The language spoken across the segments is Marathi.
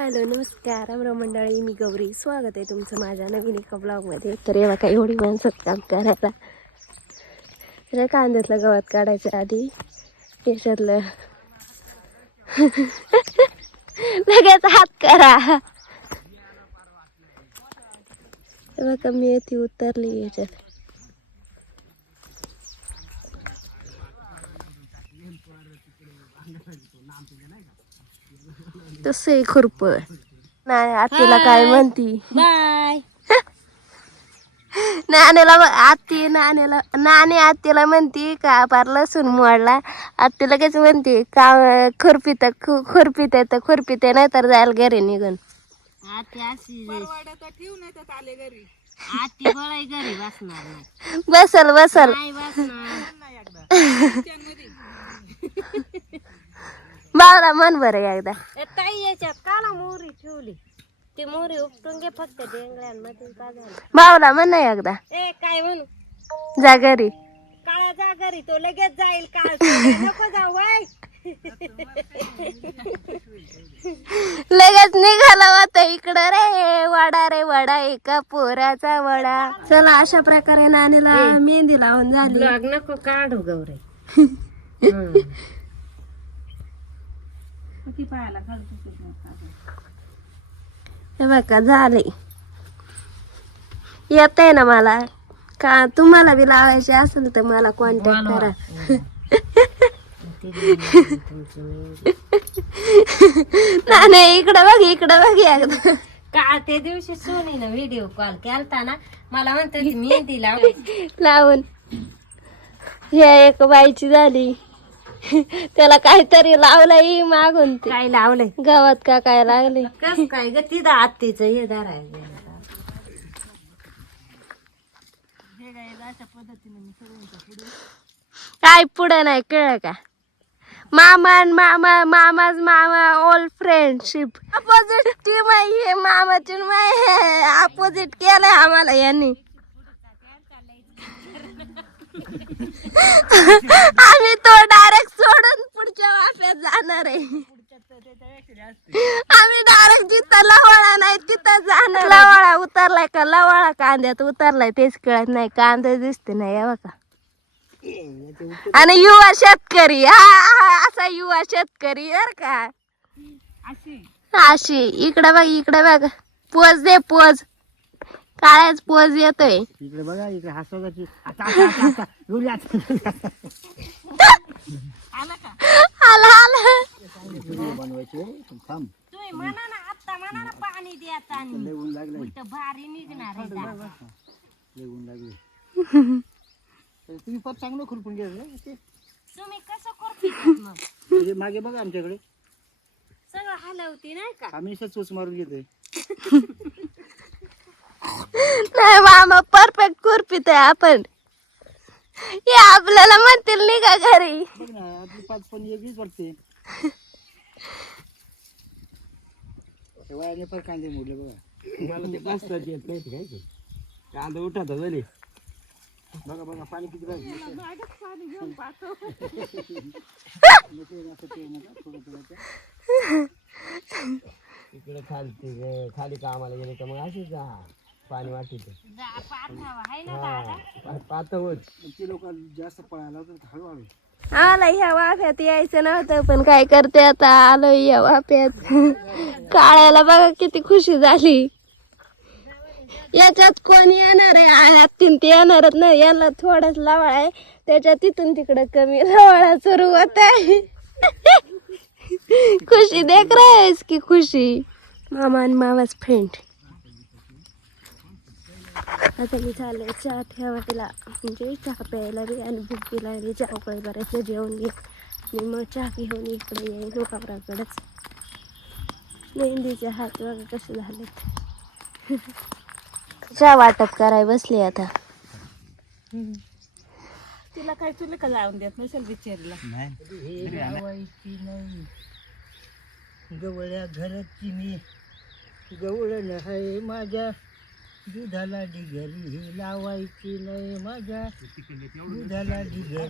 हॅलो नमस्कार रामराम मंडळी, मी गौरी. स्वागत आहे तुमचं माझ्या नवीन एका ब्लॉगमध्ये. तर एव्हा काही एवढी माणसात काम करायला तर कांद्यातलं गवत काढायचं आधी याच्यातलं लगेच हात करा. तेव्हा कमी येते उतरली याच्यात. तसे खुरप नाही आत्तीला काय म्हणती बाय. नाणे आत्तीला म्हणती का पार लसूण मोडला. आत्ती लगेच म्हणते का खुरपीत नाही तर जायला घरी निघून. आती अशी ठेवू नाही तर आले घरी. आती बळाई घरी बसणार नाही. बसल नाही बसणार. बावरा मन बरं एकदा. ताई याच्यात काला मोहरी ठेवली. ती मोहरी उपटून घे फक्त डेंगळ्यांमध्ये. काय झालं बावला म्हण नाही एकदा ए काय म्हणू जा घरी. काळा जा घरी, तो लगेच जाईल. काळ नको जाऊ बाय. लगेच निघाला होता इकडं रे वडा एका पोराचा वडा. चला अशा प्रकारे नाणीला मेहंदी लावून झाली. ब्लॉग नको काढू गौरे. हे बघा झाले. येत आहे ना मला. का तुम्हाला बी लावायचे असेल तर मला कॉन्टॅक्ट करा. नाही इकडं बघ एकदा. का ते दिवशी सोनीनं व्हिडिओ कॉल केलता ना, मला म्हणते मेहंदी लावून हे एक बाईची झाली. त्याला काहीतरी लावलंय मागून. ते काय लावलंय गावात का काय लागले कस काय ग. तिथं आत्तीच हे धराय काय पुढे नाही कळ का. मामा ऑल फ्रेंडशिप अपोजिट टीम आहे. मामाची अपोजिट केलंय आम्हाला यांनी. आम्ही तो डायरेक्ट सोडून पुढच्या वाफ्यात जाणार आहे. आम्ही डायरेक्ट जिथं लवळा नाही तिथं जाणार. लवळा उतरलाय का लवळा कांद्यात उतरलाय तेच कळत नाही. कांदा दिसते नाही या बघा. आणि युवा शेतकरी असा युवा शेतकरी बर का. अशी इकडे बघ पोज दे पोज. काळ्याच पोज येतोय इकडे बघा. इकडे हसवाची आला बनवायचे. थांब तुम्ही म्हणा ना आत्ता म्हणा ना पाणी द्यायचा ऊन लागले. भारी निघणार आहे. ऊन लागले. तुम्ही पण चांगलं खुरपून घ्यायचं. तुम्ही कसं करता मग मागे बघा आमच्याकडे सगळं हलवती नाही का. आम्ही चोच मारून घेतोय. नाही मामा परफेक्ट खुरपीत आहे आपण. हे आपल्याला म्हणतील निघा घरी. बघ ना आपली पाच पण वेगळीच वाटते. वायाने पण कांदे मोडले बघा. कांदा उठा झाले बघा बघा. पाणी किती इकडे खाली कामाला गेले तर मग अशीच पाणी वाटत ते लोक जास्त पळायला तर हळूहळू. आला ह्या वाफ्यात यायचं नव्हतं पण काय करते आता. आलो या वाफ्यात. काळ्याला बघा किती खुशी झाली. याच्यात कोण येणार आहे. तीन ते येणारच नाही. याला थोडाच लवळा आहे त्याच्यात तिथून तिकडं कमी लवळा सुरू होत आहे. खुशी देख रहेस की खुशी. मामा आणि मामाच फ्रेंड. आता मी चालले चहा ठेवायला म्हणजे चहा प्यायला बी आणि भूक बी लागली. चहा उकळी बरायचं जेवण घे आणि मग चहा घेऊन इकडे येईल लोकांकडेच. मेहंदीचे हात बघा कसे झाले. चहा वाटप कराय बसली आता. तिला काय तुला का लावून देत नसेल बिचारीला. लावायची नाही गवळ्या घराची मी गवळण आहे माझ्या दुधाला डिगरी. ही लावायची नाही माझ्या दुधाला डिगर.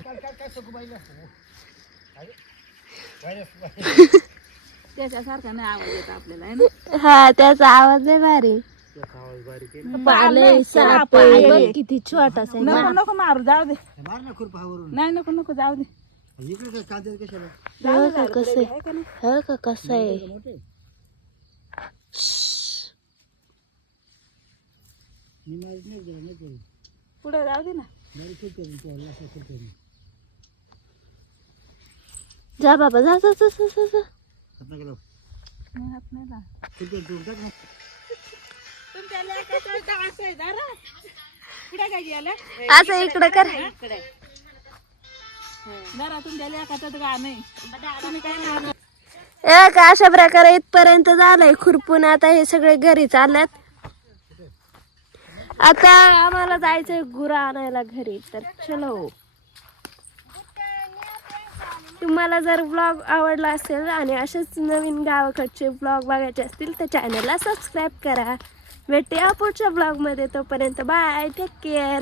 त्याच्यासारखा नाही आवाज येत आपल्याला है ना. हा त्याचा आवाज आहे भारी. त्याचा आवाज बारीक आहे. पाले साप आहे. बघ किती छोटासा आहे. नको नको मारू जाऊ दे. नाही नको नको जाऊ दे. हो का कसं आहे? हो का कसं आहे? पुढे जाऊ दे ना. जा बाबा जा जा जा जा, जा, जा. नाही हात नाही लावत. तुमच्या लेकाचं असं आहे जरा. पुढे काय गेलं असं इकडं कर. जरा तुमच्या लेकाचं गाणं आहे. तुम्ही काय नाही. का अशा प्रकारे इथपर्यंत झालंय खुरपून. आता हे सगळे घरी चालल्यात. आता आम्हाला जायचंय गुरा आणायला घरी. तर चलो. तुम्हाला जर ब्लॉग आवडला असेल आणि असेच नवीन गावाकडचे ब्लॉग बघायचे असतील तर चॅनलला सबस्क्राईब करा. भेटूया पुढच्या ब्लॉगमध्ये. तोपर्यंत बाय. Take care.